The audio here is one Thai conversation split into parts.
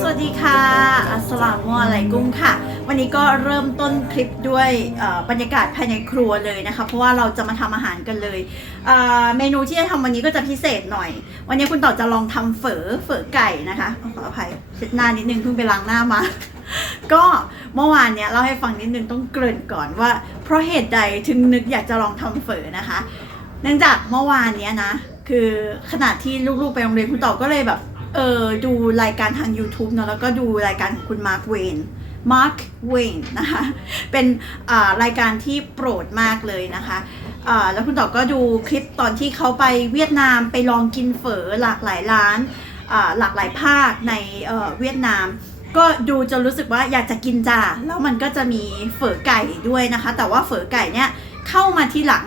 สวัสดีค่ะ อัสสลามุอะลัยกุมค่ะ วันนี้ก็เริ่มต้นคลิปด้วยบรรยากาศภายในครัวเลยนะคะ เพราะว่าเราจะมาทำอาหารกันเลยเอ่อเมนูที่จะทำวันนี้ก็จะพิเศษหน่อย วันนี้คุณต่อจะลองทำเฝอเฝอไก่นะคะขออภัยเช็ดหน้านิดนึงเพิ่งไปล้างหน้ามา ก็เมื่อวานเนี้ยเล่าให้ฟังนิดนึงต้องเกริ่นก่อนว่า เพราะเหตุใดถึงนึกอยากจะลองทำเฝอนะคะ เนื่องจากเมื่อวานเนี้ยนะ คือขณะที่ลูกๆไปโรงเรียนคุณต่อก็เลยแบบเออดูรายการทาง YouTube เนอะแล้วก็ดูรายการของคุณมาร์คเวนมาร์คเวนนะคะ เป็นอ่ารายการที่โปรดมากเลยนะคะอ่าแล้วคุณต่อก็ดูคลิปตอนที่เขาไปเวียดนามไปลองกินเฝอหลากหลายร้านอ่าหลากหลายภาคในเวียดนาม ก็ดูจนรู้สึกว่าอยากจะกินจ้าแล้วมันก็จะมีเฝอไก่ด้วยนะคะ แต่ว่าเฝอไก่เนี่ยเข้ามาที่หลัง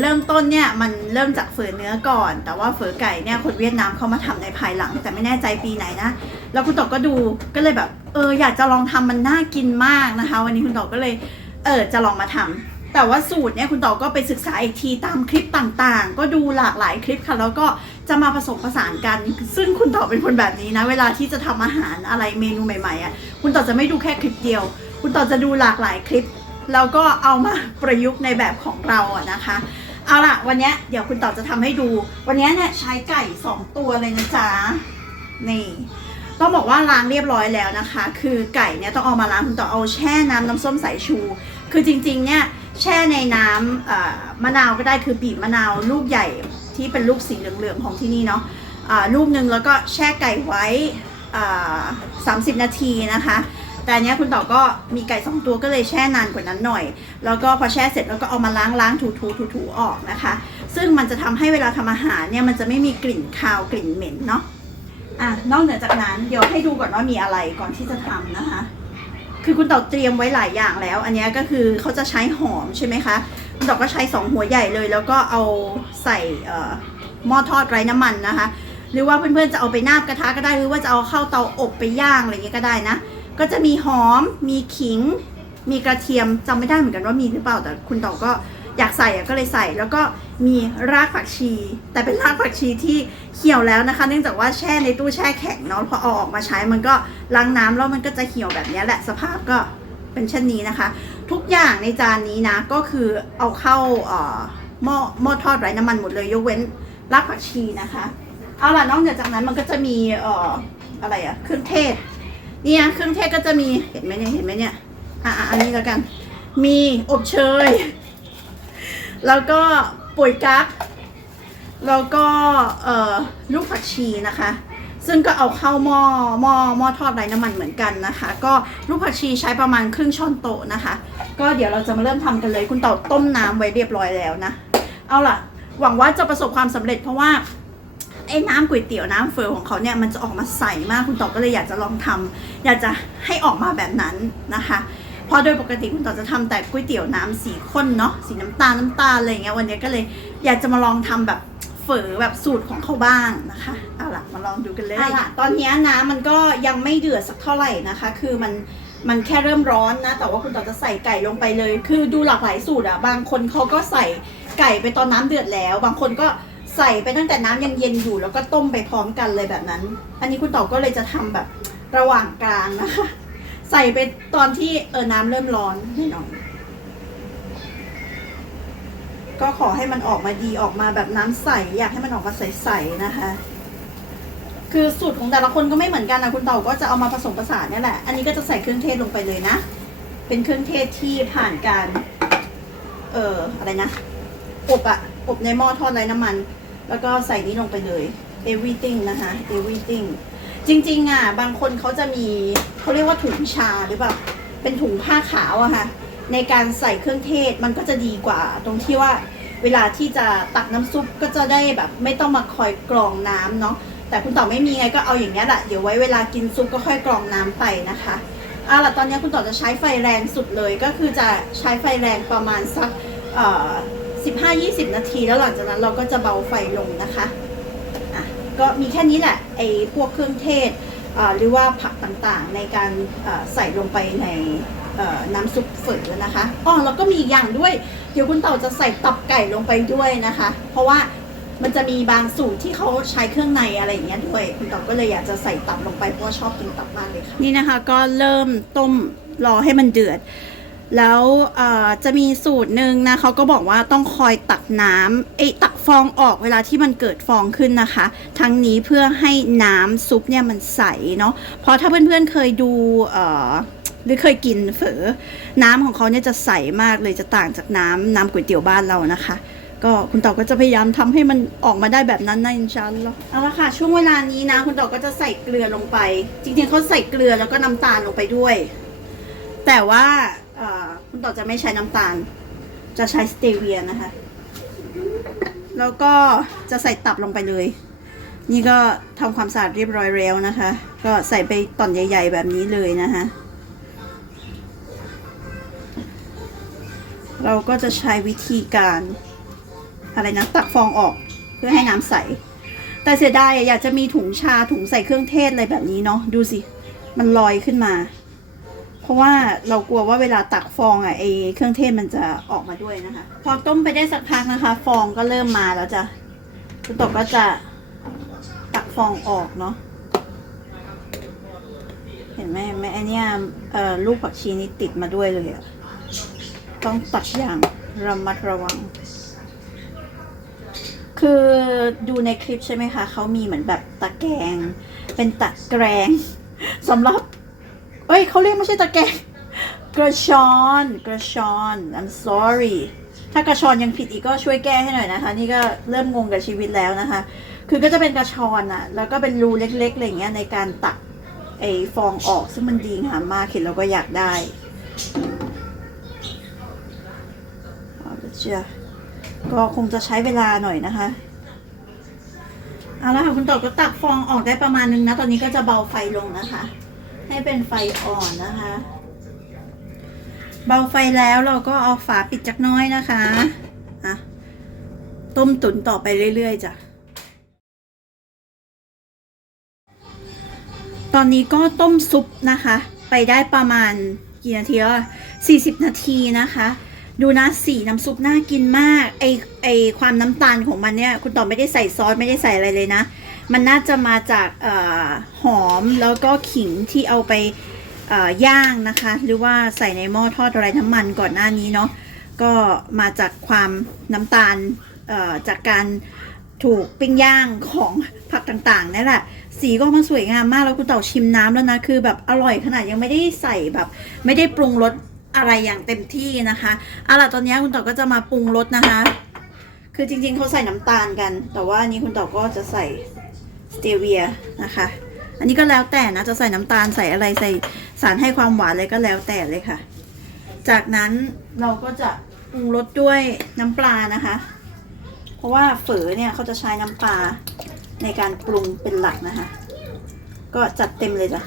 เริ่มต้นเนี่ยมันเริ่มจากเฝอเนื้อก่อน แต่ว่าเฝอไก่เนี่ยคนเวียดนามเขามาทำในภายหลัง แต่ไม่แน่ใจปีไหนนะ แล้วคุณตอกก็ดูก็เลยแบบเอออยากจะลองทำมันน่ากินมากนะคะ วันนี้คุณตอกก็เลยเออจะลองมาทำแต่ว่าสูตรเนี่ยคุณตอกก็ไปศึกษาอีกทีตามคลิปต่างๆ ก็ดูหลากหลายคลิปค่ะแล้วก็ จะมาผสมผสานกัน ซึ่งคุณต่อเป็นคนแบบนี้นะ เวลาที่จะทำอาหารอะไรเมนูใหม่ๆอะคุณต่อจะไม่ดูแค่คลิปเดียว คุณต่อจะดูหลากหลายคลิป แล้วก็เอามาประยุกต์ในแบบของเราอะนะคะเอาล่ะวันนี้เดี๋ยวคุณต่อจะทำให้ดู วันนี้เนี่ยใช้ไก่ 2 ตัวเลยนะจ๊ะนี่ต้องบอกว่าล้างเรียบร้อยแล้วนะคะ คือไก่เนี่ยต้องเอามาล้างคุณต่อเอาแช่น้ำน้ำส้มสายชู คือจริงๆเนี่ยแช่ในน้ำมะนาวก็ได้คือบีบมะนาวลูกใหญ่ ที่เป็นลูกสีเหลืองๆของที่นี่เนาะอ่าลูกหนึ่งแล้วก็แช่ไก่ไว้อ่า30นาทีนะคะ แต่อันเนี้ยคุณต่อก็มีไก่สองตัวก็เลยแช่นานกว่านั้นหน่อย แล้วก็พอแช่เสร็จแล้วก็เอามาล้างล้างถูถูถูถูออกนะคะ ซึ่งมันจะทำให้เวลาทำอาหารเนี่ยมันจะไม่มีกลิ่นคาวกลิ่นเหม็นเนาะอะนอกเหนือจากนั้นเดี๋ยวให้ดูก่อนว่ามีอะไรก่อนที่จะทำนะคะ คือคุณต่อเตรียมไว้หลายอย่างแล้ว อันนี้ก็คือเขาจะใช้หอมใช่ไหมคะ คุณต่อก็ใช้สองหัวใหญ่เลย แล้วก็เอาใส่หม้อทอดไร้น้ำมันนะคะ หรือว่าเพื่อนๆจะเอาไปนาบกระทะก็ได้หรือว่าจะเอาเข้าเตาอบไปย่างอะไรเงี้ยก็ได้นะ ก็จะมีหอมมีขิง มีกระเทียมจำไม่ได้เหมือนกันว่ามีหรือเปล่าแต่คุณต่อกก็อยากใส่ก็เลยใส่แล้วก็มีรากผักชี แต่เป็นรากผักชีที่เหี่ยวแล้วนะคะ เนื่องจากว่าแช่ในตู้แช่แข็งเนาะพอเอาออกมาใช้มันก็ล้างน้ำแล้วมันก็จะเหี่ยวแบบนี้แหละสภาพก็เป็นเช่นนี้นะคะ ทุกอย่างในจานนี้นะ ก็คือเอาเข้าหม้อหม้อทอดไร้น้ำมันหมดเลย ยกเว้นรากผักชีนะคะ เอาล่ะนอกจากนั้นมันก็จะมีเอ่ออะไรอะเครื่องเทศเนี่ยเครื่องเทศก็จะมีเห็นไหมเนี่ยเห็นไหมเนี่ยอะอันนี้แล้วกัน มีอบเชย แล้วก็ปุ๋ยกั๊กแล้วก็เอ่อลูกผักชีนะคะ ซึ่งก็เอาเข้าหม้อหม้อหม้อทอดไร้น้ำมันเหมือนกันนะคะ ก็ลูกผักชีใช้ประมาณครึ่งช้อนโต๊ะนะคะ ก็เดี๋ยวเราจะมาเริ่มทำกันเลย คุณต่อต้มน้ำไว้เรียบร้อยแล้วนะ เอาล่ะ หวังว่าจะประสบความสำเร็จเพราะว่าไอ้น้ำก๋วยเตี๋ยวน้ำเฟอของเขาเนี่ยมันจะออกมาใสมากคุณต่อก็เลยอยากจะลองทำอยากจะให้ออกมาแบบนั้นนะคะเพราะโดยปกติคุณต่อจะทำแต่ก๋วยเตี๋ยวน้ำสีข้นเนาะสีน้ำตาลน้ำตาลอะไรเงี้ยวันนี้ก็เลยอยากจะมาลองทำแบบ เฝอแบบสูตรของเขาบ้างนะคะ เอาล่ะมาลองดูกันเลยเอาล่ะตอนนี้น้ำมันก็ยังไม่เดือดสักเท่าไหร่นะคะ คือมันมันแค่เริ่มร้อนนะ แต่ว่าคุณต่อจะใส่ไก่ลงไปเลย คือดูหลากหลายสูตรอะบางคนเขาก็ใส่ไก่ไปตอนน้ำเดือดแล้ว บางคนก็ใส่ไปตั้งแต่น้ำยังเย็นอยู่ แล้วก็ต้มไปพร้อมกันเลยแบบนั้น อันนี้คุณต่อก็เลยจะทำแบบระหว่างกลางนะคะ ใส่ไปตอนที่เออน้ำเริ่มร้อนนิดหน่อย ก็ขอให้มันออกมาดีออกมาแบบน้ำใส อยากให้มันออกมาใสๆนะคะ คือสูตรของแต่ละคนก็ไม่เหมือนกันนะคุณเต่าก็จะเอามาผสมผสานนี่แหละ อันนี้ก็จะใส่เครื่องเทศลงไปเลยนะ เป็นเครื่องเทศที่ผ่านการ เอ่ออะไรนะ อบอะอบในหม้อทอดไร้น้ำมัน แล้วก็ใส่นี้ลงไปเลย everything นะคะ everything จริงๆอะบางคนเขาจะมีเขาเรียกว่าถุงชาหรือเปล่าเป็นถุงผ้าขาวอะค่ะ ในการใส่เครื่องเทศมันก็จะดีกว่า ตรงที่ว่าเวลาที่จะตักน้ำซุปก็จะได้แบบไม่ต้องมาคอยกรองน้ำเนาะแต่คุณต่อไม่มีไงก็เอาอย่างนี้แหละเดี๋ยวไว้เวลากินซุปก็ค่อยกรองน้ำไปนะคะเอาล่ะตอนนี้คุณต่อจะใช้ไฟแรงสุดเลย ก็คือจะใช้ไฟแรงประมาณสักเอ่อ15-20 นาที แล้วหลังจากนั้นเราก็จะเบาไฟลงนะคะอะก็มีแค่นี้แหละไอ้พวกเครื่องเทศหรือว่าผักต่างๆ ในการใส่ลงไปใน น้ำซุปเฝอนะคะอ๋อแล้วก็มีอย่างด้วย เดี๋ยวคุณเต่าจะใส่ตับไก่ลงไปด้วยนะคะ เพราะว่ามันจะมีบางสูตรที่เขาใช้เครื่องในอะไรอย่างเงี้ยด้วย คุณเต่าก็เลยอยากจะใส่ตับลงไปเพราะชอบกินตับมากเลยค่ะนี่นะคะก็เริ่มต้มรอให้มันเดือด แล้วจะมีสูตรหนึ่งนะเขาก็บอกว่าต้องคอยตักน้ำเอ้ตักฟองออกเวลาที่มันเกิดฟองขึ้นนะคะ ทั้งนี้เพื่อให้น้ำซุปเนี่ยมันใสเนาะเพราะถ้าเพื่อนๆเคยดูอ หรือเคยกินเฝอน้ำของเขาเนี่ยจะใสมากเลยจะต่างจากน้ำน้ำก๋วยเตี๋ยวบ้านเรานะคะ ก็คุณต่อก็จะพยายามทำให้มันออกมาได้แบบนั้นนะอินชาอัลลอฮ์เอาละค่ะ ช่วงเวลานี้นะ คุณต่อก็จะใส่เกลือลงไป จริงๆเขาใส่เกลือแล้วก็น้ำตาลลงไปด้วย แต่ว่าคุณต่อจะไม่ใช้น้ำตาล จะใช้สเตเวียนะคะ แล้วก็จะใส่ตับลงไปเลยนี่ก็ทำความสะอาดเรียบร้อยแล้วนะคะ ก็ใส่ไปตอนใหญ่ ๆ แบบนี้เลยนะคะ เราก็จะใช้วิธีการอะไรนะตักฟองออกเพื่อให้น้ำใส แต่เสียดายอยากจะมีถุงชาถุงใส่เครื่องเทศอะไรแบบนี้เนาะดูสิมันลอยขึ้นมา เพราะว่าเรากลัวว่าเวลาตักฟองอะไอเครื่องเทศมันจะออกมาด้วยนะคะ พอต้มไปได้สักพักนะคะ ฟองก็เริ่มมาแล้วจะคุณตกก็จะตักฟองออกเนาะเห็นไหมเห็นไหมไอเนี้ยลูกผักชีนี่ติดมาด้วยเลยอะ ต้องตัดอย่างระมัดระวัง คือดูในคลิปใช่ไหมคะ เขามีเหมือนแบบตะแกรงเป็นตะแกรงสำหรับ เอ้ยเขาเรียกไม่ใช่ตะแกรงกระชอน กระชอน I'm sorry ถ้ากระชอนยังผิดอีกก็ช่วยแก้ให้หน่อยนะคะ นี่ก็เริ่มงงกับชีวิตแล้วนะคะ คือก็จะเป็นกระชอนอะแล้วก็เป็นรูเล็กๆอะไรอย่างเงี้ยในการตักไอ้ฟองออกซึ่งมันดีงามมากเห็นเราก็อยากได้ เอาละเชียก็คงจะใช้เวลาหน่อยนะคะเอาละค่ะคุณต่อก็ตักฟองออกได้ประมาณนึงนะ ตอนนี้ก็จะเบาไฟลงนะคะ ให้เป็นไฟอ่อนนะคะ เบาไฟแล้วเราก็เอาฝาปิดจักน้อยนะคะอะต้มตุ๋นต่อไปเรื่อยๆจ้ะตอนนี้ก็ต้มซุปนะคะ ไปได้ประมาณกี่นาทีแล้วสี่สิบนาทีนะคะ ดูนะสีน้ำซุปน่ากินมากไอไอความน้ำตาลของมันเนี่ย คุณต่อไม่ได้ใส่ซอสไม่ได้ใส่อะไรเลยนะ มันน่าจะมาจากอหอมแล้วก็ขิงที่เอาไปย่างนะคะ หรือว่าใส่ในหม้อทอดอะไรน้ำมันก่อนหน้านี้เนาะก็มาจากความน้ำตาลจากการถูกปิ้งย่างของผักต่างๆนี่แหละสีก็มาสวยงามมากแล้วคุณเต่าชิมน้ำแล้วนะคือแบบอร่อยขนาดยังไม่ได้ใส่แบบ ไม่ได้ปรุงรส อะไรอย่างเต็มที่นะคะเอาล่ะตอนนี้คุณต่าก็จะมาปรุงรสนะคะ คือจริงๆเขาใส่น้ำตาลกัน แต่ว่าอันนี้คุณต่าก็จะใส่สเตเวียนะคะ อันนี้ก็แล้วแต่นะจะใส่น้ำตาลใส่อะไรใส่สารให้ความหวานอะไรก็แล้วแต่เลยค่ะ จากนั้นเราก็จะปรุงรสด้วยน้ำปลานะคะ เพราะว่าเฝอเนี่ยเขาจะใช้น้ำปลาในการปรุงเป็นหลักนะคะ ก็จัดเต็มเลยจ้ะ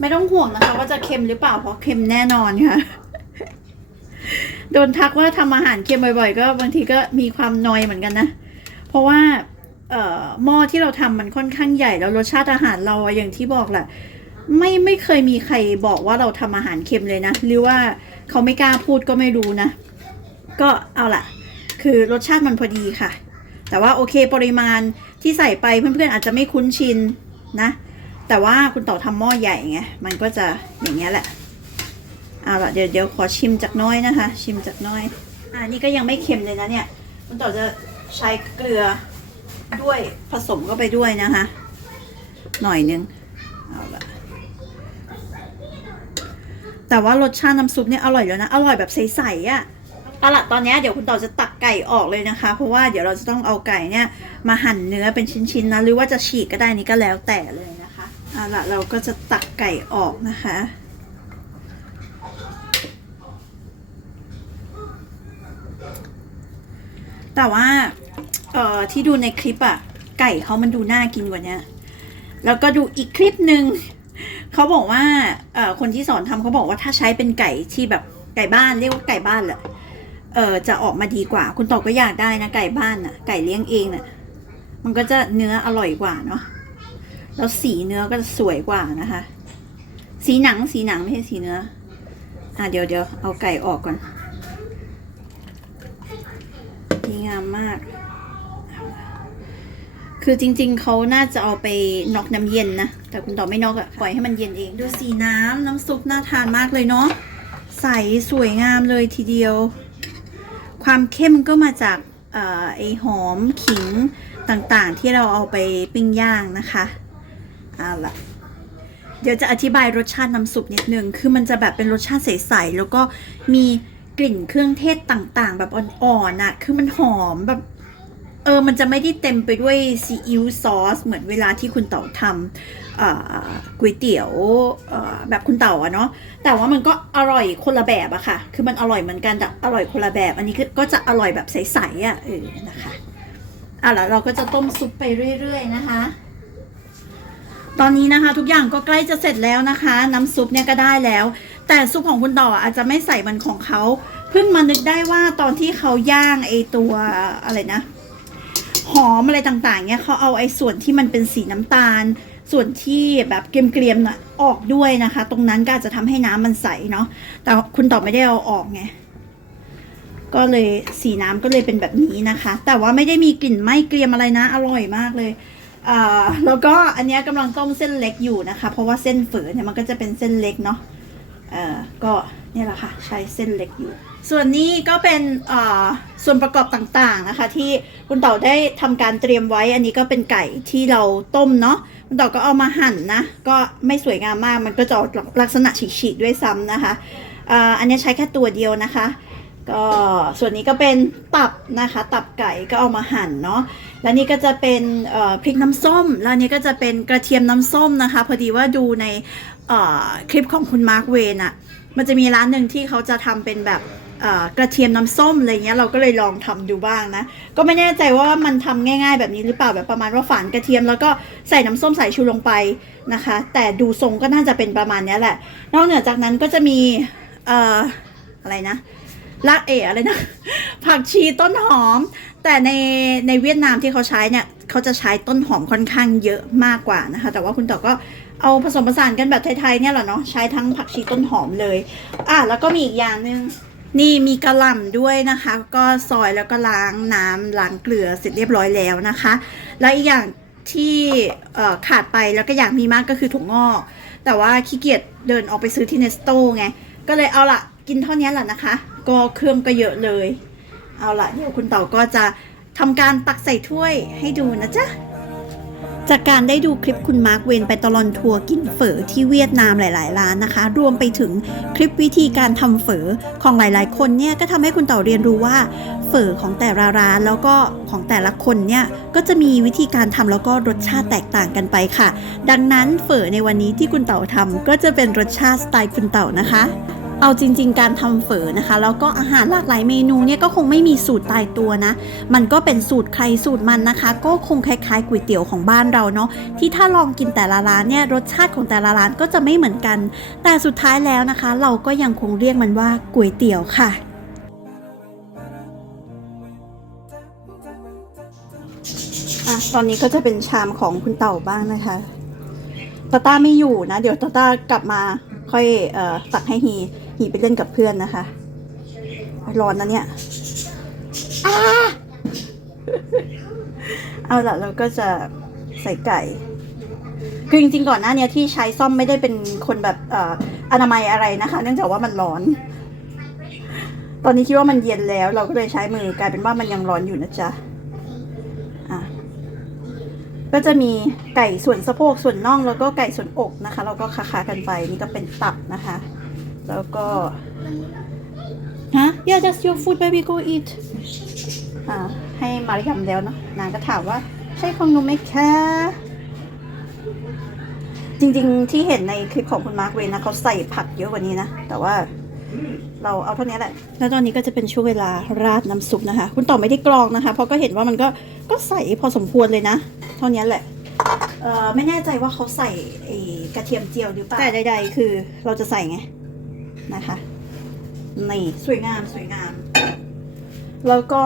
ไม่ต้องห่วงนะคะ ว่าจะเค็มหรือเปล่าเพราะเค็มแน่นอนค่ะ โดนทักว่าทำอาหารเค็มบ่อยๆ ก็บางทีก็มีความนอยเหมือนกันนะ เพราะว่าเอ่อหม้อที่เราทำมันค่อนข้างใหญ่แล้วรสชาติอาหารเราอะอย่างที่บอกแหละไม่ไม่เคยมีใครบอกว่าเราทำอาหารเค็มเลยนะ หรือว่าเขาไม่กล้าพูดก็ไม่รู้นะ ก็เอาล่ะ คือรสชาติมันพอดีค่ะ แต่ว่าโอเคปริมาณที่ใส่ไปเพื่อนๆอาจจะไม่คุ้นชินนะ แต่ว่าคุณต่อทำหม้อใหญ่ไง มันก็จะอย่างเงี้ยแหละ เอาละเดี๋ยวเดี๋ยวขอชิมจากน้อยนะคะ ชิมจากน้อย อ่านี่ก็ยังไม่เค็มเลยนะเนี่ย คุณต่อจะใช้เกลือด้วยผสมเข้าไปด้วยนะคะ หน่อยนึง เอาละแต่ว่ารสชาติน้ำซุปเนี่ยอร่อยแล้วนะ อร่อยแบบใสๆอะ่ะเอาละตอนนี้เดี๋ยวคุณต่อจะตักไก่ออกเลยนะคะ เพราะว่าเดี๋ยวเราจะต้องเอาไก่เนี่ยมาหั่นเนื้อเป็นชิ้นๆนะ หรือว่าจะฉีกก็ได้นี่ก็แล้วแต่เลย เอาละเราก็จะตักไก่ออกนะคะ แต่ว่าเอ่อที่ดูในคลิปอะไก่เขามันดูน่ากินกว่านี้แล้วก็ดูอีกคลิปหนึ่งเขาบอกว่าเอ่อคนที่สอนทำเขาบอกว่าถ้าใช้เป็นไก่ที่แบบไก่บ้านเรียกว่าไก่บ้านแหละเออจะออกมาดีกว่า คุณต่อก็อยากได้นะไก่บ้านน่ะ ไก่เลี้ยงเองน่ะ มันก็จะเนื้ออร่อยกว่าเนาะ แล้วสีเนื้อก็จะสวยกว่านะคะ สีหนังสีหนังไม่ใช่สีเนื้อ อะเดี๋ยวเดี๋ยวเอาไก่ออกก่อนดีงามมาก คือจริง ๆเขาน่าจะเอาไปนอกน้ำเย็นนะ แต่คุณต่อไม่นอกอะปล่อยให้มันเย็นเอง ดูสีน้ำน้ำซุปน่าทานมากเลยเนาะ ใสสวยงามเลยทีเดียว ความเข้มก็มาจากเออไอหอมขิงต่างๆ ที่เราเอาไปปิ้งย่างนะคะ เอาละเดี๋ยวจะอธิบายรสชาติน้ำซุปนิดนึง คือมันจะแบบเป็นรสชาติใสๆ แล้วก็มีกลิ่นเครื่องเทศต่างๆ แบบอ่อนๆน่ะ คือมันหอมแบบ เออ มันจะไม่ได้เต็มไปด้วยซีอิ๊วซอส เหมือนเวลาที่คุณเต๋าทำก๋วยเตี๋ยวแบบคุณเต๋าอะเนาะ แต่ว่ามันก็อร่อยคนละแบบอะค่ะ คือมันอร่อยเหมือนกันแต่อร่อยคนละแบบ อันนี้ก็จะอร่อยแบบใสๆอะเออ นะคะ เอาล่ะเราก็จะต้มซุปไปเรื่อย ๆ นะคะ ตอนนี้นะคะทุกอย่างก็ใกล้จะเสร็จแล้วนะคะ น้ำซุปเนี่ยก็ได้แล้ว แต่ซุปของคุณต่ออาจจะไม่ใส่มันของเขาเพิ่งมานึกได้ว่าตอนที่เขาย่างไอตัวอะไรนะ หอมอะไรต่างๆเนี่ยเขาเอาไอ้ส่วนที่มันเป็นสีน้ำตาล ส่วนที่แบบเกรียมๆน่ะออกด้วยนะคะ ตรงนั้นก็อาจจะทำให้น้ำมันใสเนาะแต่คุณต่อไม่ได้เอาออกไงก็เลยสีน้ำก็เลยเป็นแบบนี้นะคะ แต่ว่าไม่ได้มีกลิ่นไหม้เกรียมอะไรนะ อร่อยมากเลย แล้วก็อันนี้กำลังต้มเส้นเล็กอยู่นะคะ เพราะว่าเส้นเฝอเนี่ยมันก็จะเป็นเส้นเล็กเนาะก็นี่แหละค่ะใช้เส้นเล็กอยู่ ส่วนนี้ก็เป็นส่วนประกอบต่างๆนะคะ ที่คุณเต่าได้ทำการเตรียมไว้ อันนี้ก็เป็นไก่ที่เราต้มเนาะคุณเต่าก็เอามาหั่นนะก็ไม่สวยงามมากมันก็จะลักษณะฉีกๆด้วยซ้ำนะคะออันนี้ใช้แค่ตัวเดียวนะคะ ก็ส่วนนี้ก็เป็นตับนะคะ ตับไก่ก็เอามาหั่นเนาะแล้วนี่ก็จะเป็นพริกน้ำส้ม แล้วนี้ก็จะเป็นกระเทียมน้ำส้มนะคะ พอดีว่าดูในคลิปของคุณมาร์คเวนอะมันจะมีร้านหนึ่งที่เขาจะทำเป็นแบบกระเทียมน้ำส้มอะไรเงี้ยเราก็เลยลองทำดูบ้างนะ ก็ไม่แน่ใจว่ามันทำง่าย ๆ แบบนี้หรือเปล่าแบบประมาณว่าฝานกระเทียมแล้วก็ใส่น้ำส้มสายชูลงไปนะคะ แต่ดูทรงก็น่าจะเป็นประมาณนี้แหละ นอกเหนือจากนั้นก็จะมีอออะไรนะ ลากเอะอะไรนะ ผักชีต้นหอม แต่ในในเวียดนามที่เขาใช้เนี่ยเขาจะใช้ต้นหอมค่อนข้างเยอะมากกว่านะคะ แต่ว่าคุณต่อก็เอาผสมผสานกันแบบไทยๆเนี่ยแหละเนาะใช้ทั้งผักชีต้นหอมเลย อะแล้วก็มีอีกอย่างหนึ่งนี่มีกระหล่ำด้วยนะคะ ก็ซอยแล้วก็ล้างน้ำล้างเกลือเสร็จเรียบร้อยแล้วนะคะ แล้วอีกอย่างที่ขาดไปแล้วก็อยากมีมากก็คือถั่วงอก แต่ว่าขี้เกียจเดินออกไปซื้อที่เนสโต้ไง ก็เลยเอาละกินเท่านี้แหละนะคะ ก็เครื่องก็เยอะเลย เอาละเดี๋ยวคุณเต่าก็จะทำการตักใส่ถ้วยให้ดูนะจ๊ะจากการได้ดูคลิปคุณมาร์คเวนไปตลอนทัวร์กินเฝอที่เวียดนามหลาย ๆ ร้านนะคะ รวมไปถึงคลิปวิธีการทำเฝอของหลาย ๆ คนเนี่ยก็ทำให้คุณเต่าเรียนรู้ว่าเฝอของแต่ละร้านแล้วก็ของแต่ละคนเนี่ยก็จะมีวิธีการทำแล้วก็รสชาติแตกต่างกันไปค่ะ ดังนั้นเฝอในวันนี้ที่คุณเต่าทำก็จะเป็นรสชาติสไตล์คุณเต่านะคะ เอาจริง ๆ การทำเฝอนะคะ แล้วก็อาหารหลากหลายเมนูเนี่ยก็คงไม่มีสูตรตายตัวนะ มันก็เป็นสูตรใครสูตรมันนะคะ ก็คงคล้ายๆก๋วยเตี๋ยวของบ้านเราเนาะที่ถ้าลองกินแต่ละร้านเนี่ยรสชาติของแต่ละร้านก็จะไม่เหมือนกัน แต่สุดท้ายแล้วนะคะ เราก็ยังคงเรียกมันว่าก๋วยเตี๋ยวค่ะอะตอนนี้ก็จะเป็นชามของคุณเต่าบ้างนะคะตาต้าไม่อยู่นะ เดี๋ยวตาต้ากลับมาค่อยออตักให้ฮี ฮีไปเล่นกับเพื่อนนะคะ ร้อนนะเนี่ยอ้าเอาละเราก็จะใส่ไก่ คือจริงๆก่อนหน้าเนี้ยที่ใช้ซ่อมไม่ได้เป็นคนแบบเอ่ออนามัยอะไรนะคะ เนื่องจากว่ามันร้อน ตอนนี้คิดว่ามันเย็นแล้ว เราก็เลยใช้มือกลายเป็นว่ามันยังร้อนอยู่นะจ๊ะอะก็จะมีไก่ส่วนสะโพกส่วนน่องแล้วก็ไก่ส่วนอกนะคะแล้วก็คาๆกันไปนี่ก็เป็นตับนะคะ แล้วก็ฮะ yeah that's your food baby go eat อ่าให้มารยำแล้วเนาะนางก็ถามว่าใช่ของหนูไหมคะ จริงๆที่เห็นในคลิปของคุณมาร์คเวนนะเขาใส่ผักเยอะกว่านี้นะ แต่ว่าเราเอาเท่านี้แหละ แล้วตอนนี้ก็จะเป็นช่วงเวลาราดน้ำซุปนะคะ คุณต่อไม่ได้กรองนะคะ เพราะก็เห็นว่ามันก็ก็ใส่พอสมควรเลยนะ เท่านี้แหละเอ่อไม่แน่ใจว่าเขาใส่ไอ้กระเทียมเจียวหรือเปล่า แต่ใดๆ คือเราจะใส่ไง นะคะนี่สวยงามสวยงาม แล้วก็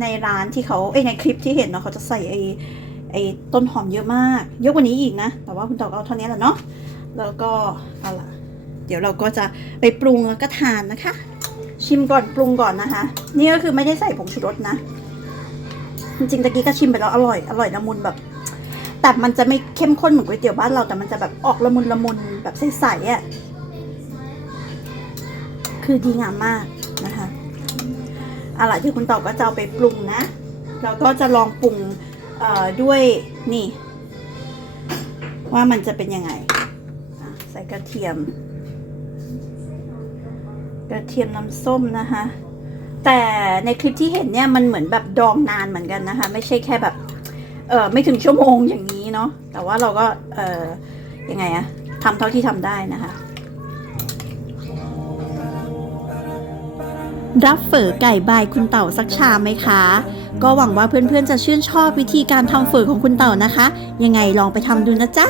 ในร้านที่เขาเอ้ยในคลิปที่เห็นเนาะเขาจะใส่ไอ้ไอ้ต้นหอมเยอะมาก เยอะกว่านี้อีกนะ แต่ว่าคุณต่อก็เอาเท่านี้แหละเนาะแล้วก็เอาล่ะเดี๋ยวเราก็จะไปปรุงแล้วก็ทานนะคะ ชิมก่อนปรุงก่อนนะคะ นี่ก็คือไม่ได้ใส่ผงชูรสนะ จริงๆตะกี้ก็ชิมไปแล้วอร่อยอร่อยละมุนแบบ แต่มันจะไม่เข้มข้นเหมือนก๋วยเตี๋ยวบ้านเราแต่มันจะแบบออกละมุนละมุนแบบใสๆอะ คือดีงามมากนะคะเอาล่ะที่คุณต่อก็จะเอาไปปรุงนะ เราก็จะลองปรุงด้วยนี่ ว่ามันจะเป็นยังไง ใส่กระเทียม กระเทียมน้ำส้มนะคะ แต่ในคลิปที่เห็นเนี่ยมันเหมือนแบบดองนานเหมือนกันนะคะ ไม่ใช่แค่แบบเออไม่ถึงชั่วโมงอย่างนี้เนาะแต่ว่าเราก็เออยังไงอะทำเท่าที่ทำได้นะคะ รับเฝอไก่บายคุณเต่าสักชามไหมคะ ก็หวังว่าเพื่อนๆจะชื่นชอบวิธีการทำเฝอของคุณเต่านะคะ ยังไงลองไปทำดูนะจ๊ะ